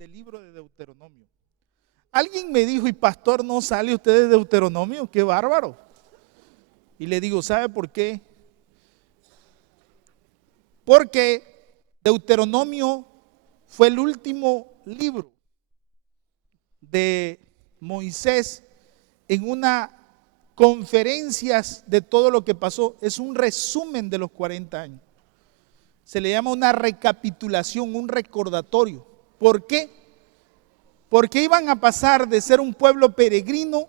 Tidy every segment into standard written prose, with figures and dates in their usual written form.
del libro de Deuteronomio. Alguien me dijo, y pastor, ¿no sale usted de Deuteronomio? ¡Qué bárbaro! Y le digo, ¿sabe por qué? Porque Deuteronomio fue el último libro de Moisés en una conferencia de todo lo que pasó. Es un resumen de los 40 años. Se le llama una recapitulación, un recordatorio. ¿Por qué? Porque iban a pasar de ser un pueblo peregrino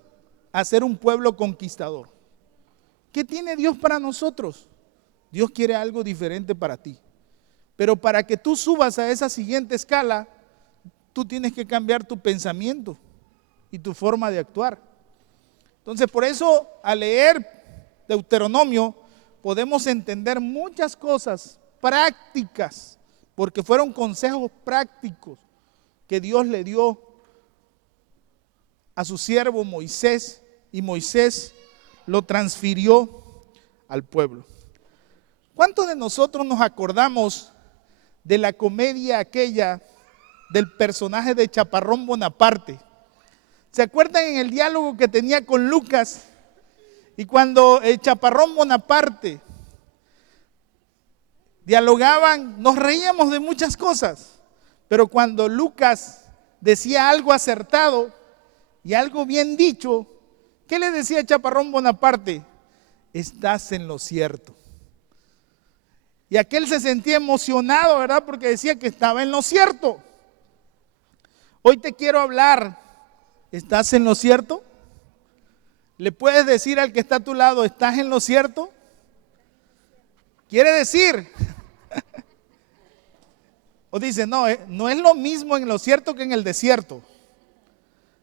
a ser un pueblo conquistador. ¿Qué tiene Dios para nosotros? Dios quiere algo diferente para ti. Pero para que tú subas a esa siguiente escala, tú tienes que cambiar tu pensamiento y tu forma de actuar. Entonces, por eso, al leer Deuteronomio, podemos entender muchas cosas prácticas, porque fueron consejos prácticos que Dios le dio a su siervo Moisés, y Moisés lo transfirió al pueblo. ¿Cuántos de nosotros nos acordamos de la comedia aquella del personaje de Chaparrón Bonaparte? ¿Se acuerdan en el diálogo que tenía con Lucas? Y cuando el Chaparrón Bonaparte dialogaban, nos reíamos de muchas cosas, pero cuando Lucas decía algo acertado y algo bien dicho, ¿qué le decía Chaparrón Bonaparte? Estás en lo cierto. Y aquel se sentía emocionado, ¿verdad? Porque decía que estaba en lo cierto. Hoy te quiero hablar, ¿estás en lo cierto? ¿Le puedes decir al que está a tu lado, estás en lo cierto? Quiere decir, o dice, no es lo mismo en lo cierto que en el desierto.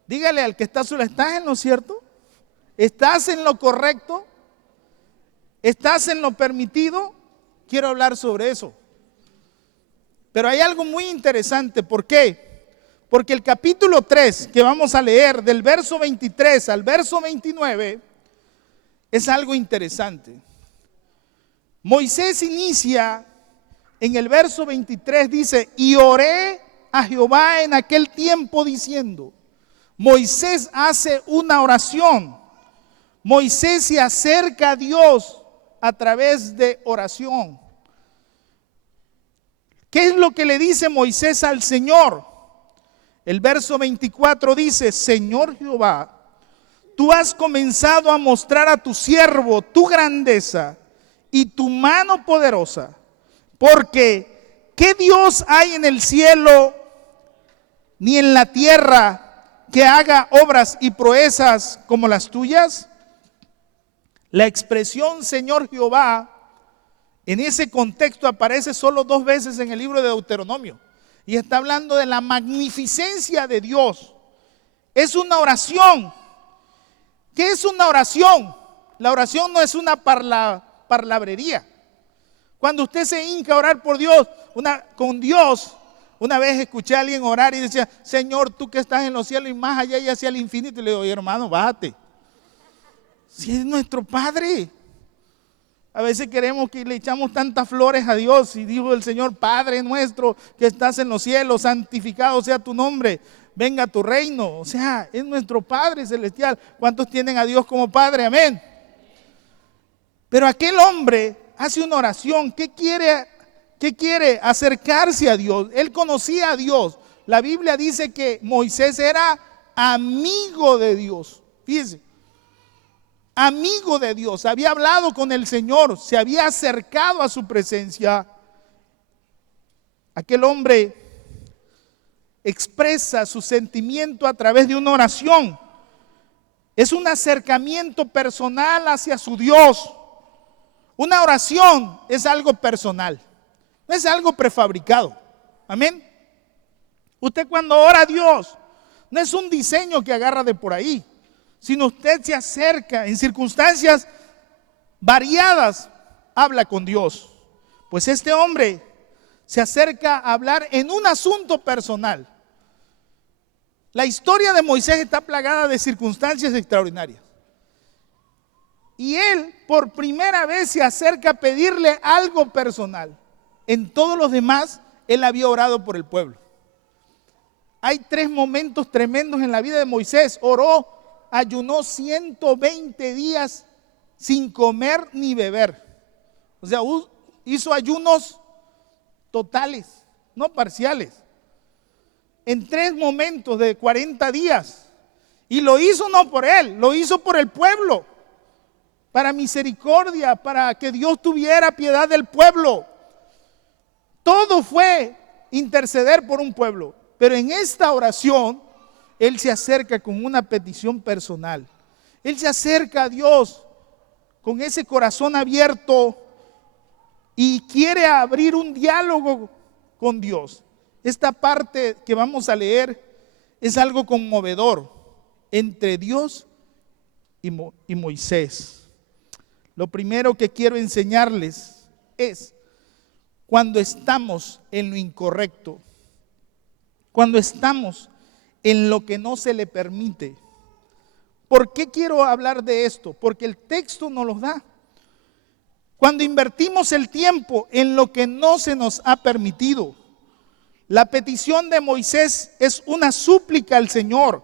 Dígale al que está a su lado, ¿estás en lo cierto? ¿Estás en lo correcto? ¿Estás en lo permitido? Quiero hablar sobre eso. Pero hay algo muy interesante. ¿Por qué? Porque el capítulo 3 que vamos a leer del verso 23 al verso 29 es algo interesante. Moisés inicia en el verso 23, dice, y oré a Jehová en aquel tiempo diciendo. Moisés hace una oración. Moisés se acerca a Dios a través de oración. ¿Qué es lo que le dice Moisés al Señor? El verso 24 dice, Señor Jehová, tú has comenzado a mostrar a tu siervo tu grandeza y tu mano poderosa, porque ¿qué Dios hay en el cielo ni en la tierra que haga obras y proezas como las tuyas? La expresión Señor Jehová en ese contexto aparece solo 2 veces en el libro de Deuteronomio y está hablando de la magnificencia de Dios. Es una oración. ¿Qué es una oración? La oración no es una palabrería. Cuando usted se hinca a orar por Dios, con Dios, una vez escuché a alguien orar y decía, Señor, tú que estás en los cielos y más allá y hacia el infinito. Y le digo, hermano, bájate. Si es nuestro Padre. A veces queremos que le echamos tantas flores a Dios y dijo el Señor, Padre nuestro que estás en los cielos, santificado sea tu nombre, venga tu reino. O sea, es nuestro Padre celestial. ¿Cuántos tienen a Dios como Padre? Amén. Pero aquel hombre hace una oración. ¿Qué quiere? Acercarse a Dios. Él conocía a Dios. La Biblia dice que Moisés era amigo de Dios. Fíjense. Amigo de Dios, había hablado con el Señor, se había acercado a su presencia. Aquel hombre expresa su sentimiento a través de una oración. Es un acercamiento personal hacia su Dios. Una oración es algo personal, no es algo prefabricado. Amén. Usted cuando ora a Dios, no es un diseño que agarra de por ahí, sino usted se acerca en circunstancias variadas, habla con Dios. Pues este hombre se acerca a hablar en un asunto personal. La historia de Moisés está plagada de circunstancias extraordinarias. Y él por primera vez se acerca a pedirle algo personal. En todos los demás, él había orado por el pueblo. Hay 3 momentos tremendos en la vida de Moisés. Oró, ayunó 120 días sin comer ni beber. O sea, hizo ayunos totales, no parciales. En 3 momentos de 40 días. Y lo hizo no por él, lo hizo por el pueblo. Para misericordia, para que Dios tuviera piedad del pueblo. Todo fue interceder por un pueblo. Pero en esta oración, él se acerca con una petición personal. Él se acerca a Dios con ese corazón abierto y quiere abrir un diálogo con Dios. Esta parte que vamos a leer es algo conmovedor entre Dios y Moisés. Lo primero que quiero enseñarles es cuando estamos en lo incorrecto, cuando estamos en lo que no se le permite. ¿Por qué quiero hablar de esto? Porque el texto nos lo da. Cuando invertimos el tiempo en lo que no se nos ha permitido. La petición de Moisés es una súplica al Señor,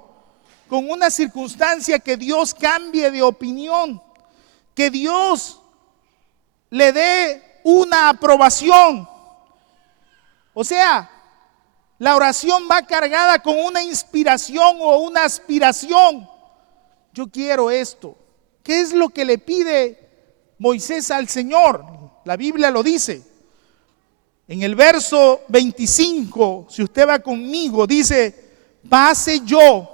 con una circunstancia que Dios cambie de opinión, que Dios le dé una aprobación. O sea, la oración va cargada con una inspiración o una aspiración. Yo quiero esto. ¿Qué es lo que le pide Moisés al Señor? La Biblia lo dice. En el verso 25, si usted va conmigo, dice: pase yo,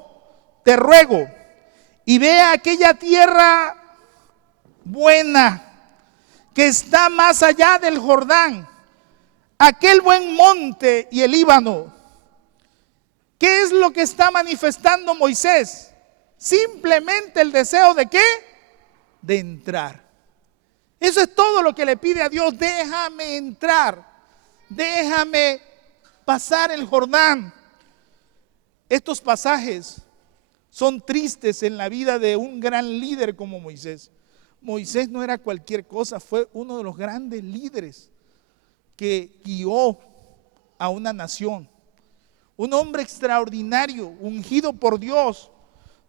te ruego, y vea aquella tierra buena que está más allá del Jordán, aquel buen monte y el Líbano. ¿Qué es lo que está manifestando Moisés? Simplemente el deseo de ¿qué? De entrar. Eso es todo lo que le pide a Dios. Déjame entrar, déjame pasar el Jordán. Estos pasajes son tristes en la vida de un gran líder como Moisés. Moisés no era cualquier cosa, fue uno de los grandes líderes que guió a una nación. Un hombre extraordinario, ungido por Dios.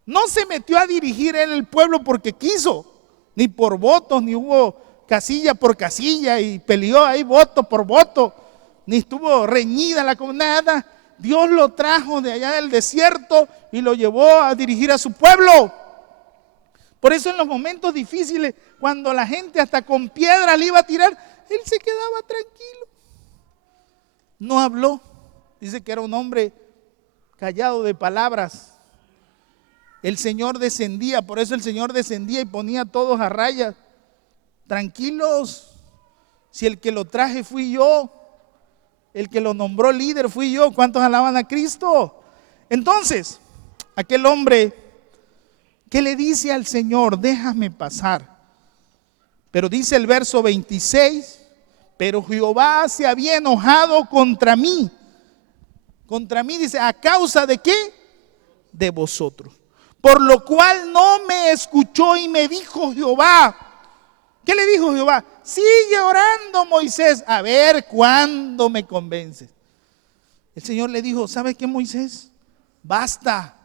No se metió a dirigir él el pueblo porque quiso, ni por votos, ni hubo casilla por casilla y peleó ahí voto por voto, ni estuvo reñida la comunidad. Dios lo trajo de allá del desierto y lo llevó a dirigir a su pueblo. Por eso en los momentos difíciles, cuando la gente hasta con piedras le iba a tirar, él se quedaba tranquilo. No habló. Dice que era un hombre callado de palabras. El Señor descendía, por eso el Señor descendía y ponía a todos a raya. Tranquilos, si el que lo traje fui yo, el que lo nombró líder fui yo. ¿Cuántos alaban a Cristo? Entonces, aquel hombre que le dice al Señor: déjame pasar. Pero dice el verso 26, pero Jehová se había enojado contra mí. Contra mí, dice, ¿a causa de qué? De vosotros. Por lo cual no me escuchó y me dijo Jehová. ¿Qué le dijo Jehová? Sigue orando, Moisés, a ver cuándo me convences. El Señor le dijo: ¿sabes qué, Moisés? Basta,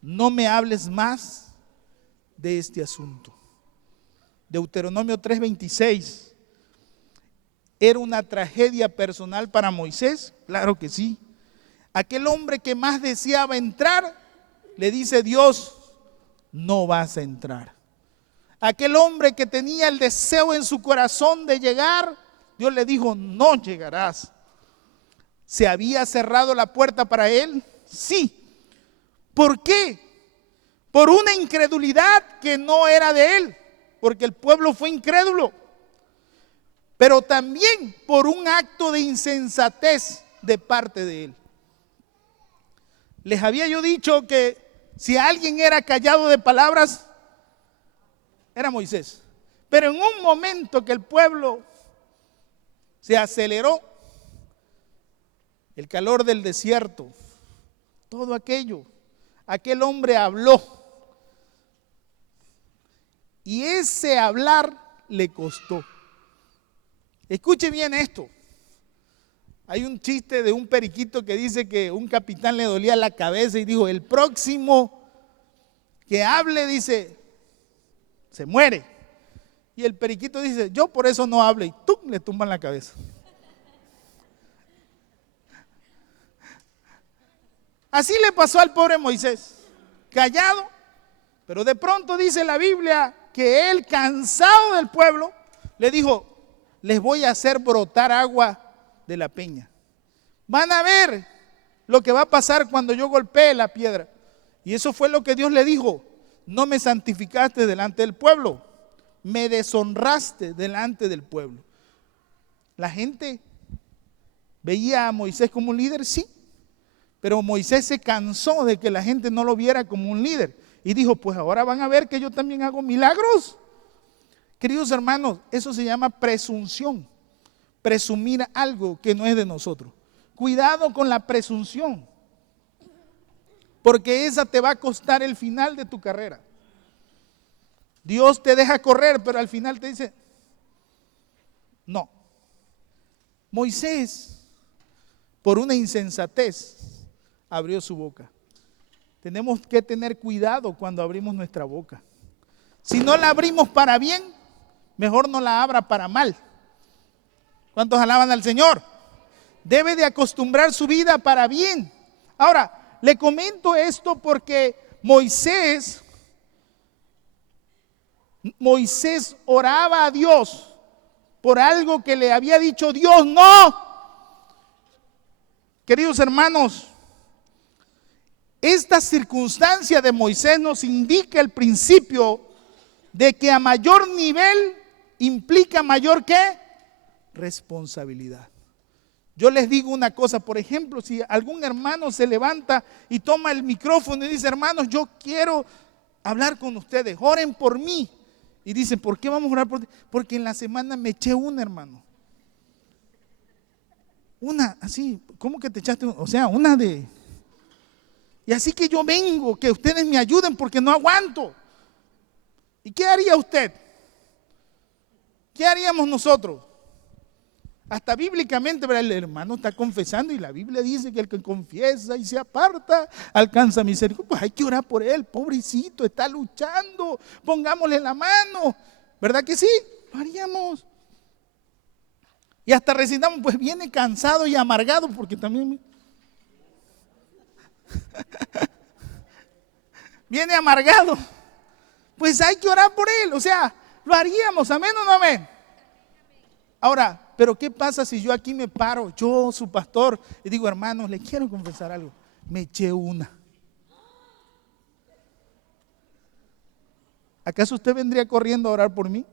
no me hables más de este asunto. Deuteronomio 3:26. ¿Era una tragedia personal para Moisés? Claro que sí. Aquel hombre que más deseaba entrar, le dice Dios: no vas a entrar. Aquel hombre que tenía el deseo en su corazón de llegar, Dios le dijo: no llegarás. ¿Se había cerrado la puerta para él? Sí. ¿Por qué? Por una incredulidad que no era de él, porque el pueblo fue incrédulo. Pero también por un acto de insensatez de parte de él. Les había yo dicho que si alguien era callado de palabras, era Moisés. Pero en un momento que el pueblo se aceleró, el calor del desierto, todo aquello, aquel hombre habló. Y ese hablar le costó. Escuche bien esto. Hay un chiste de un periquito que dice que un capitán le dolía la cabeza y dijo, el próximo que hable, dice, se muere. Y el periquito dice, yo por eso no hablo, y ¡tum!, le tumban la cabeza. Así le pasó al pobre Moisés, callado, pero de pronto dice la Biblia que él, cansado del pueblo, le dijo, les voy a hacer brotar agua de la peña. Van a ver lo que va a pasar cuando yo golpee la piedra. Y eso fue lo que Dios le dijo, no me santificaste delante del pueblo, me deshonraste delante del pueblo. La gente veía a Moisés como un líder, sí, pero Moisés se cansó de que la gente no lo viera como un líder y dijo, pues ahora van a ver que yo también hago milagros. Queridos hermanos, eso se llama presunción, presumir algo que no es de nosotros. Cuidado con la presunción, porque esa te va a costar el final de tu carrera. Dios te deja correr, pero al final te dice, no. Moisés, por una insensatez, abrió su boca. Tenemos que tener cuidado cuando abrimos nuestra boca. Si no la abrimos para bien, mejor no la abra para mal. ¿Cuántos alaban al Señor? Debe de acostumbrar su vida para bien. Ahora, le comento esto porque Moisés oraba a Dios por algo que le había dicho Dios, no. Queridos hermanos, esta circunstancia de Moisés nos indica el principio de que a mayor nivel implica mayor ¿qué? Responsabilidad. Yo les digo una cosa, por ejemplo, si algún hermano se levanta y toma el micrófono y dice, hermanos, yo quiero hablar con ustedes, oren por mí. Y dicen, ¿por qué vamos a orar por ti? Porque en la semana me eché una, hermano. Una, así, ¿cómo que te echaste? O sea, una de... Y así que yo vengo, que ustedes me ayuden porque no aguanto. ¿Y qué haría usted? ¿Qué haríamos nosotros? Hasta bíblicamente, el hermano está confesando y la Biblia dice que el que confiesa y se aparta alcanza misericordia. Pues hay que orar por él, pobrecito, está luchando, pongámosle la mano. ¿Verdad que sí? Lo haríamos. Y hasta recitamos, pues viene cansado y amargado porque también... viene amargado. Pues hay que orar por él, o sea, lo haríamos, amén o no amén. Ahora, pero ¿qué pasa si yo aquí me paro, yo, su pastor, y digo, hermanos, le quiero confesar algo? Me eché una. ¿Acaso usted vendría corriendo a orar por mí?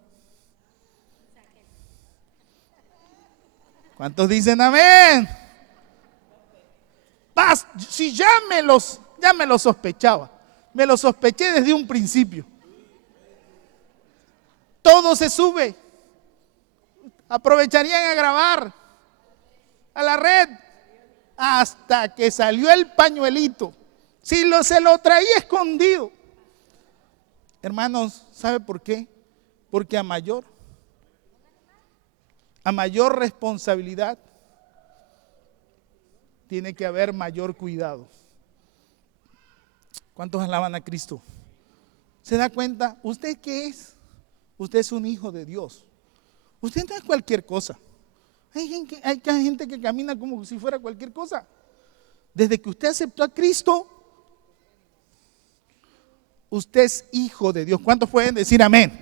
¿Cuántos dicen amén? Si ya me lo sospechaba, me lo sospeché desde un principio. Todo se sube. Aprovecharían a grabar a la red hasta que salió el pañuelito. Si se lo traía escondido. Hermanos, ¿sabe por qué? Porque a mayor responsabilidad tiene que haber mayor cuidado. ¿Cuántos alaban a Cristo? ¿Se da cuenta? ¿Usted qué es? Usted es un hijo de Dios. Usted no es cualquier cosa. Hay gente que camina como si fuera cualquier cosa. Desde que usted aceptó a Cristo, usted es hijo de Dios. ¿Cuántos pueden decir amén?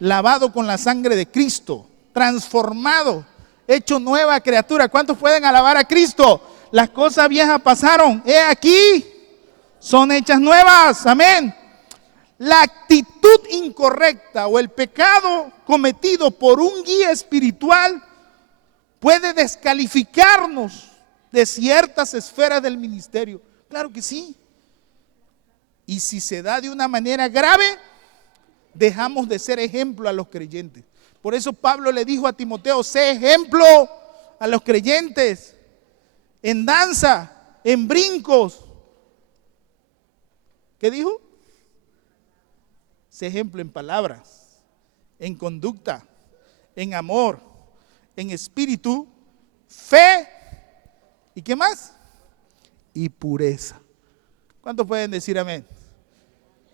Lavado con la sangre de Cristo, transformado, hecho nueva criatura. ¿Cuántos pueden alabar a Cristo? Las cosas viejas pasaron, he aquí, son hechas nuevas. Amén. La actitud incorrecta o el pecado cometido por un guía espiritual puede descalificarnos de ciertas esferas del ministerio. Claro que sí. Y si se da de una manera grave, dejamos de ser ejemplo a los creyentes. Por eso Pablo le dijo a Timoteo, sé ejemplo a los creyentes en danza, en brincos. ¿Qué dijo? Sé ejemplo en palabras, en conducta, en amor, en espíritu, fe ¿Y qué más? Y pureza. ¿Cuántos pueden decir amén?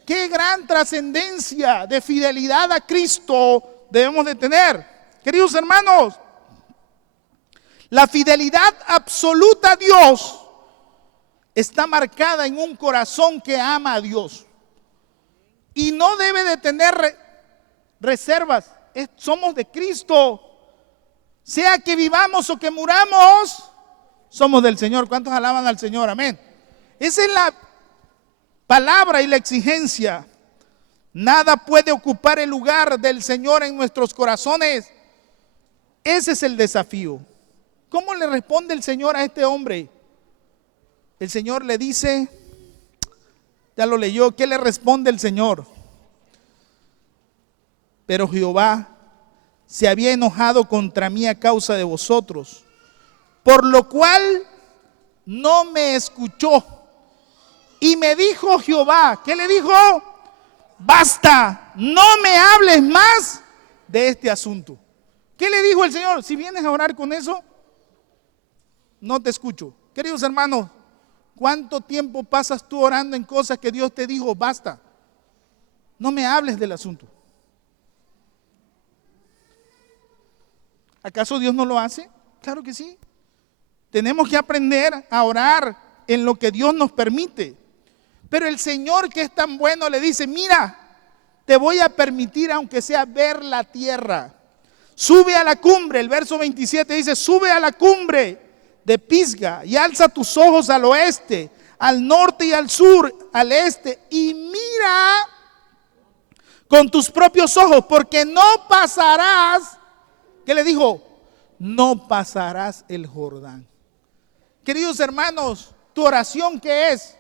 Qué gran trascendencia de fidelidad a Cristo debemos de tener. Queridos hermanos, la fidelidad absoluta a Dios está marcada en un corazón que ama a Dios. Y no debe de tener reservas. Somos de Cristo. Sea que vivamos o que muramos, somos del Señor. ¿Cuántos alaban al Señor? Amén. Esa es la palabra y la exigencia. Nada puede ocupar el lugar del Señor en nuestros corazones. Ese es el desafío. ¿Cómo le responde el Señor a este hombre? El Señor le dice, ya lo leyó, ¿qué le responde el Señor? Pero Jehová se había enojado contra mí a causa de vosotros, por lo cual no me escuchó. Y me dijo Jehová, ¿qué le dijo? Basta, no me hables más de este asunto. ¿Qué le dijo el Señor? Si vienes a orar con eso, no te escucho. Queridos hermanos, ¿cuánto tiempo pasas tú orando en cosas que Dios te dijo? Basta, no me hables del asunto. ¿Acaso Dios no lo hace? Claro que sí. Tenemos que aprender a orar en lo que Dios nos permite. Pero el Señor, que es tan bueno, le dice, mira, te voy a permitir aunque sea ver la tierra. Sube a la cumbre, el verso 27 dice, sube a la cumbre de Pisga y alza tus ojos al oeste, al norte y al sur, al este, y mira con tus propios ojos, porque no pasarás, ¿qué le dijo? No pasarás el Jordán. Queridos hermanos, tu oración, ¿qué es?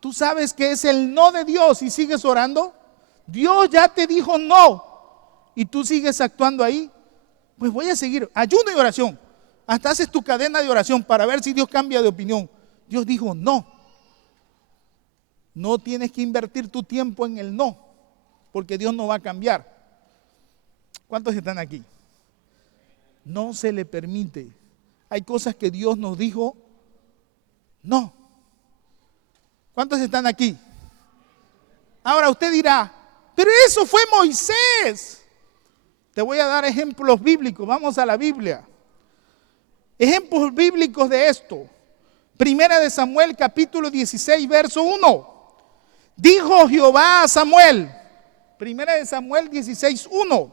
¿Tú sabes que es el no de Dios y sigues orando? Dios ya te dijo no y tú sigues actuando ahí. Pues voy a seguir, ayuno y oración. Hasta haces tu cadena de oración para ver si Dios cambia de opinión. Dios dijo no. No tienes que invertir tu tiempo en el no, porque Dios no va a cambiar. ¿Cuántos están aquí? No se le permite. Hay cosas que Dios nos dijo no. ¿Cuántos están aquí? Ahora usted dirá, pero eso fue Moisés. Te voy a dar ejemplos bíblicos. Vamos a la Biblia. Ejemplos bíblicos de esto. Primera de Samuel, capítulo 16, verso 1. Dijo Jehová a Samuel. Primera de Samuel 16, 1.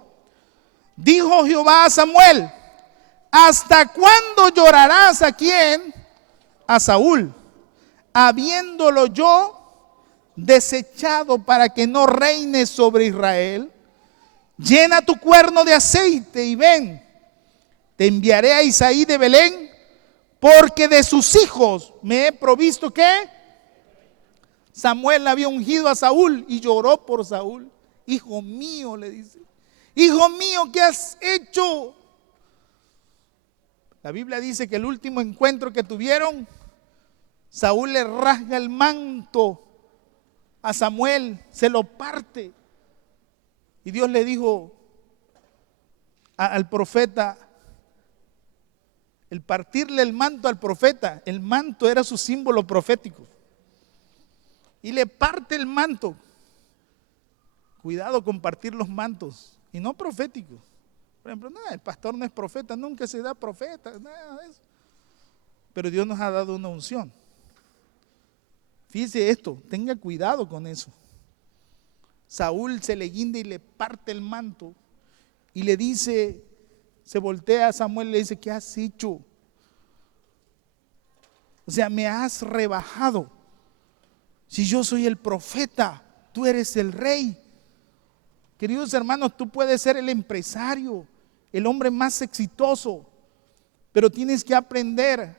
Dijo Jehová a Samuel, ¿hasta cuándo llorarás a quién? A Saúl, habiéndolo yo desechado para que no reine sobre Israel. Llena tu cuerno de aceite y ven, te enviaré a Isaí de Belén, porque de sus hijos me he provisto. ¿Qué? Samuel había ungido a Saúl y lloró por Saúl. Hijo mío, le dice, hijo mío, ¿qué has hecho? La Biblia dice que el último encuentro que tuvieron, Saúl le rasga el manto a Samuel, se lo parte. Y Dios le dijo al profeta, el partirle el manto al profeta, el manto era su símbolo profético. Y le parte el manto. Cuidado con partir los mantos, y no proféticos. Por ejemplo, el pastor no es profeta, nunca se da profeta, nada de eso. Pero Dios nos ha dado una unción. Fíjese esto, tenga cuidado con eso. Saúl se le guinda y le parte el manto y le dice, se voltea a Samuel y le dice, ¿qué has hecho? O sea, me has rebajado. Si yo soy el profeta, tú eres el rey. Queridos hermanos, tú puedes ser el empresario, el hombre más exitoso, pero tienes que aprender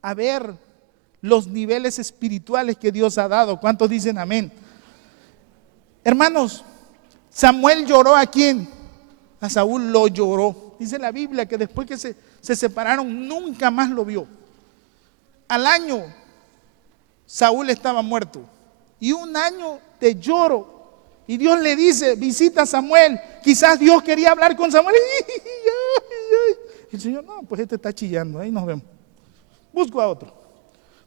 a ver los niveles espirituales que Dios ha dado. ¿Cuántos dicen amén? Hermanos, Samuel lloró ¿a quién? A Saúl lo lloró. Dice la Biblia que después que se separaron nunca más lo vio. Al año Saúl estaba muerto y un año de lloro. Y Dios le dice, visita a Samuel. Quizás Dios quería hablar con Samuel. Y el Señor, no, pues este está chillando, ahí nos vemos. busco a otro.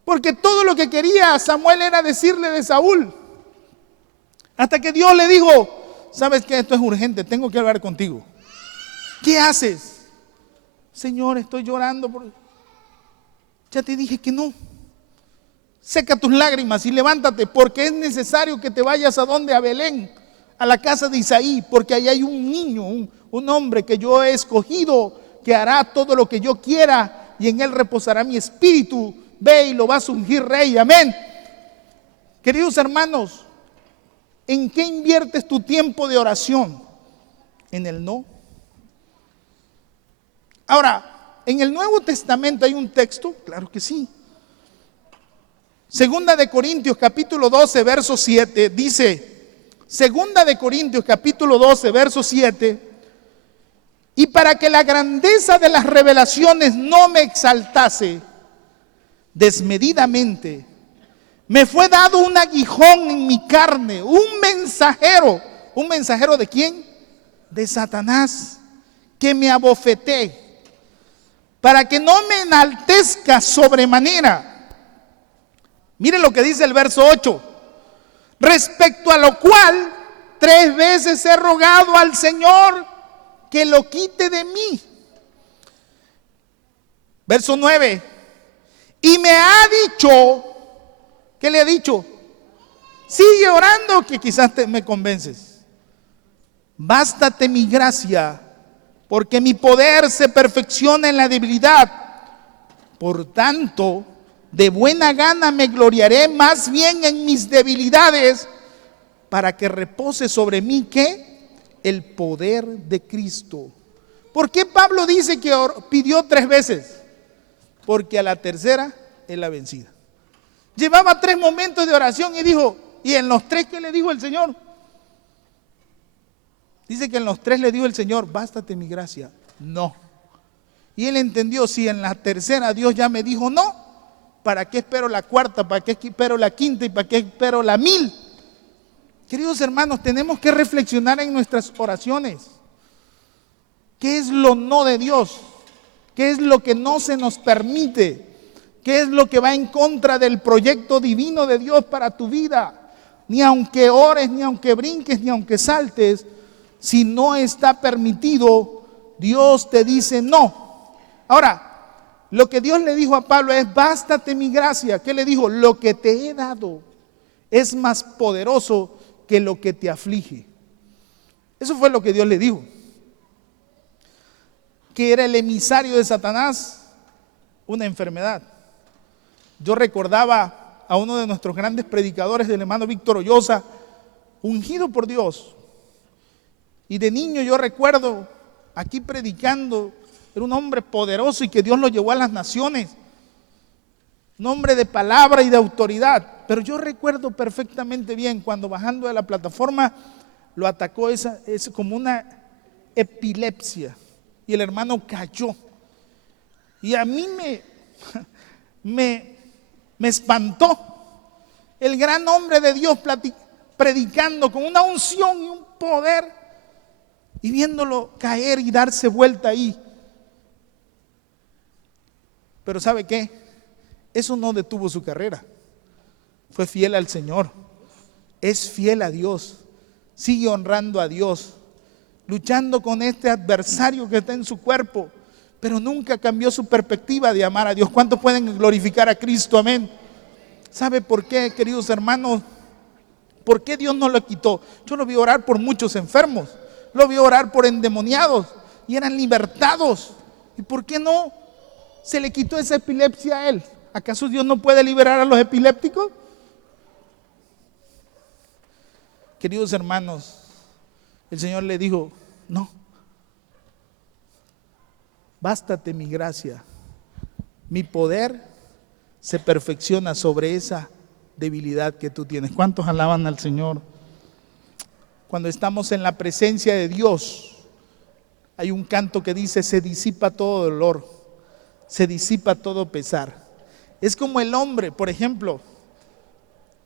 Porque todo lo que quería Samuel era decirle de Saúl. Hasta que Dios le dijo, ¿sabes qué? Esto es urgente, tengo que hablar contigo. ¿Qué haces? Señor, estoy llorando. Ya te dije que no. Seca tus lágrimas y levántate, porque es necesario que te vayas a donde, a Belén, a la casa de Isaí, porque ahí hay un niño, un hombre que yo he escogido, que hará todo lo que yo quiera y en él reposará mi espíritu. Ve y lo vas a ungir rey, amén. Queridos hermanos, ¿en qué inviertes tu tiempo de oración? ¿En el no? Ahora, ¿en el Nuevo Testamento hay un texto? Claro que sí. Segunda de Corintios capítulo 12, verso 7, dice, Segunda de Corintios capítulo 12, verso 7, y para que la grandeza de las revelaciones no me exaltase desmedidamente, me fue dado un aguijón en mi carne, un mensajero ¿de quién? De Satanás, que me abofeté, para que no me enaltezca sobremanera. Miren lo que dice el verso 8, respecto a lo cual 3 veces he rogado al Señor que lo quite de mí. Verso 9, y me ha dicho, ¿qué le ha dicho? Sigue orando que quizás me convences. Bástate mi gracia, porque mi poder se perfecciona en la debilidad. Por tanto, de buena gana me gloriaré más bien en mis debilidades, para que repose sobre mí, ¿qué? El poder de Cristo. ¿Por qué Pablo dice que pidió 3 veces? Porque a la tercera es la vencida. Llevaba 3 momentos de oración y dijo, ¿y en los 3 qué le dijo el Señor? Dice que en los 3 le dijo el Señor, bástate mi gracia. No. Y él entendió, si en la tercera Dios ya me dijo no, ¿para qué espero la cuarta? ¿Para qué espero la quinta? ¿Y para qué espero la 1000? Queridos hermanos, tenemos que reflexionar en nuestras oraciones. ¿Qué es lo no de Dios? ¿Qué es lo que no se nos permite? ¿Qué es lo que va en contra del proyecto divino de Dios para tu vida? Ni aunque ores, ni aunque brinques, ni aunque saltes, si no está permitido, Dios te dice no. Ahora, lo que Dios le dijo a Pablo es, bástate mi gracia. ¿Qué le dijo? Lo que te he dado es más poderoso que lo que te aflige. Eso fue lo que Dios le dijo. Que era el emisario de Satanás, una enfermedad. Yo recordaba a uno de nuestros grandes predicadores, del hermano Víctor Ollosa, ungido por Dios. Y de niño yo recuerdo aquí predicando, era un hombre poderoso y que Dios lo llevó a las naciones. Un hombre de palabra y de autoridad. Pero yo recuerdo perfectamente bien cuando bajando de la plataforma lo atacó esa como una epilepsia. Y el hermano cayó. Y a mí me espantó el gran hombre de Dios predicando con una unción y un poder, y viéndolo caer y darse vuelta ahí. Pero ¿sabe qué? Eso no detuvo su carrera. Fue fiel al Señor. Es fiel a Dios. Sigue honrando a Dios, luchando con este adversario que está en su cuerpo, pero nunca cambió su perspectiva de amar a Dios. ¿Cuántos pueden glorificar a Cristo? Amén. ¿Sabe por qué, queridos hermanos? ¿Por qué Dios no lo quitó? Yo lo vi orar por muchos enfermos, lo vi orar por endemoniados y eran libertados. ¿Y por qué no se le quitó esa epilepsia a él? ¿Acaso Dios no puede liberar a los epilépticos? Queridos hermanos, el Señor le dijo, no, bástate mi gracia, mi poder se perfecciona sobre esa debilidad que tú tienes. ¿Cuántos alaban al Señor? Cuando estamos en la presencia de Dios, hay un canto que dice, se disipa todo dolor, se disipa todo pesar. Es como el hombre, por ejemplo,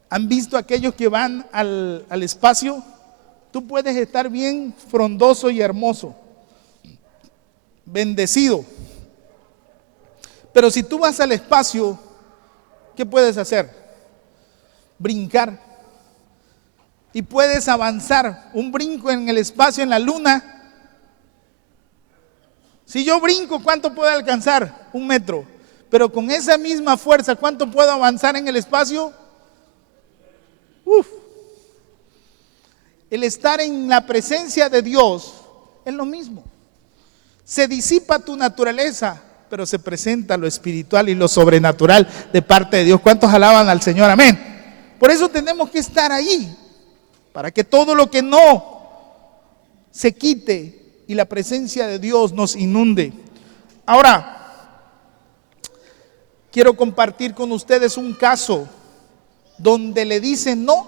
¿han visto aquellos que van al espacio? Tú puedes estar bien frondoso y hermoso, bendecido, Pero si tú vas al espacio, ¿qué puedes hacer? Brincar. Y puedes avanzar. Un brinco en el espacio, en la luna. Si yo brinco, ¿cuánto puedo alcanzar? 1 metro. Pero con esa misma fuerza, ¿cuánto puedo avanzar en el espacio? Uf. El estar en la presencia de Dios es lo mismo. Se disipa tu naturaleza, pero se presenta lo espiritual y lo sobrenatural de parte de Dios. ¿Cuántos alaban al Señor? Amén. Por eso tenemos que estar ahí, para que todo lo que no se quite y la presencia de Dios nos inunde. Ahora, quiero compartir con ustedes un caso donde le dice no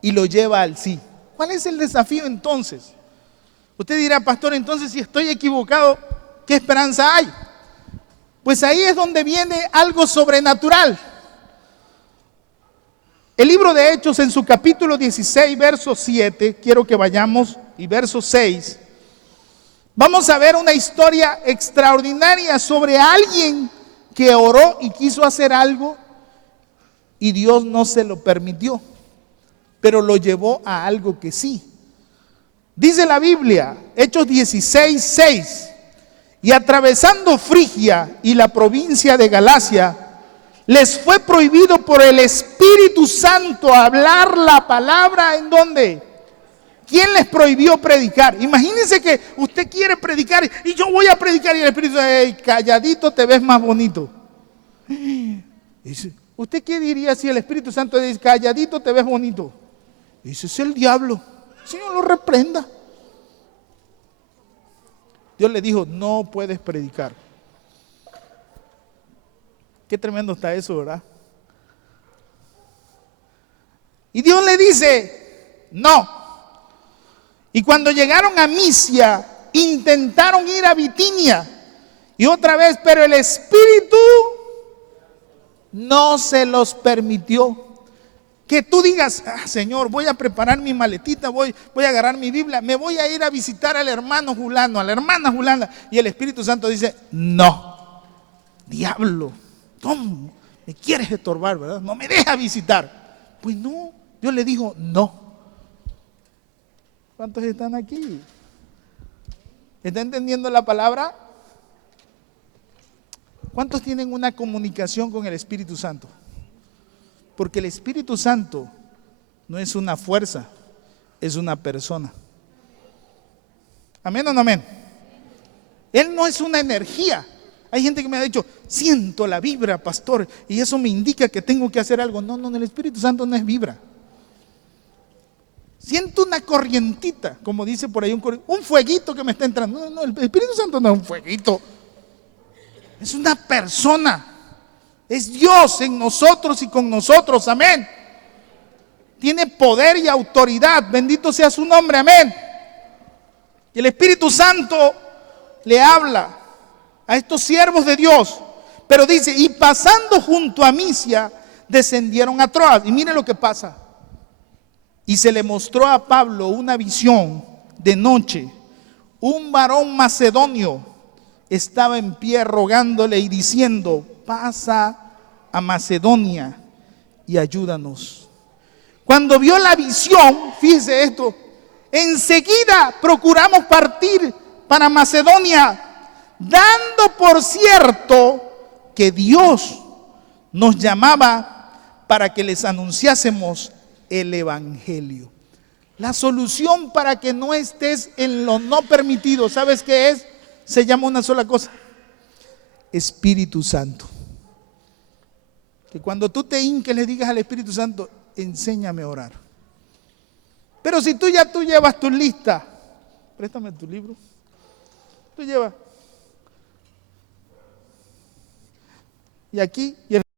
y lo lleva al sí. ¿Cuál es el desafío entonces? Usted dirá, pastor, entonces si estoy equivocado, ¿qué esperanza hay? Pues ahí es donde viene algo sobrenatural. El libro de Hechos en su capítulo 16, verso 7, quiero que vayamos, y verso 6, vamos a ver una historia extraordinaria sobre alguien que oró y quiso hacer algo y Dios no se lo permitió, pero lo llevó a algo que sí. Dice la Biblia, Hechos 16, 6, y atravesando Frigia y la provincia de Galacia, les fue prohibido por el Espíritu Santo hablar la palabra. ¿En dónde? ¿Quién les prohibió predicar? Imagínense que usted quiere predicar y yo voy a predicar y el Espíritu dice, hey, calladito te ves más bonito. ¿Usted qué diría si el Espíritu Santo dice, calladito te ves bonito? Ese es el diablo. El Señor lo reprenda. Dios le dijo, no puedes predicar. Qué tremendo está eso, ¿verdad? Y Dios le dice, no. Y cuando llegaron a Misia, intentaron ir a Bitinia. Y otra vez, pero el Espíritu no se los permitió. Que tú digas, Señor, voy a preparar mi maletita, voy a agarrar mi Biblia, me voy a ir a visitar al hermano Julano, a la hermana Julana. Y el Espíritu Santo dice, no, diablo, ¿cómo me quieres estorbar, verdad? No me deja visitar. Pues no, Dios le dijo, no. ¿Cuántos están aquí? ¿Está entendiendo la palabra? ¿Cuántos tienen una comunicación con el Espíritu Santo? Porque el Espíritu Santo no es una fuerza, es una persona. ¿Amén o no amén? Él no es una energía. Hay gente que me ha dicho, siento la vibra, pastor, y eso me indica que tengo que hacer algo. No, el Espíritu Santo no es vibra. Siento una corrientita, como dice por ahí, un fueguito que me está entrando. No, el Espíritu Santo no es un fueguito. Es una persona. Es Dios en nosotros y con nosotros. Amén. Tiene poder y autoridad. Bendito sea su nombre. Amén. Y el Espíritu Santo le habla a estos siervos de Dios. Pero dice, y pasando junto a Misia, descendieron a Troas. Y mire lo que pasa. Y se le mostró a Pablo una visión de noche. Un varón macedonio estaba en pie rogándole y diciendo, pasa a Macedonia y ayúdanos. Cuando vio la visión, fíjese esto, enseguida procuramos partir para Macedonia, dando por cierto que Dios nos llamaba para que les anunciásemos el evangelio. La solución para que no estés en lo no permitido, ¿sabes qué es? Se llama una sola cosa: Espíritu Santo. Que cuando tú te hinques le digas al Espíritu Santo, enséñame a orar. Pero si tú llevas tu lista, préstame tu libro, tú llevas, y aquí, y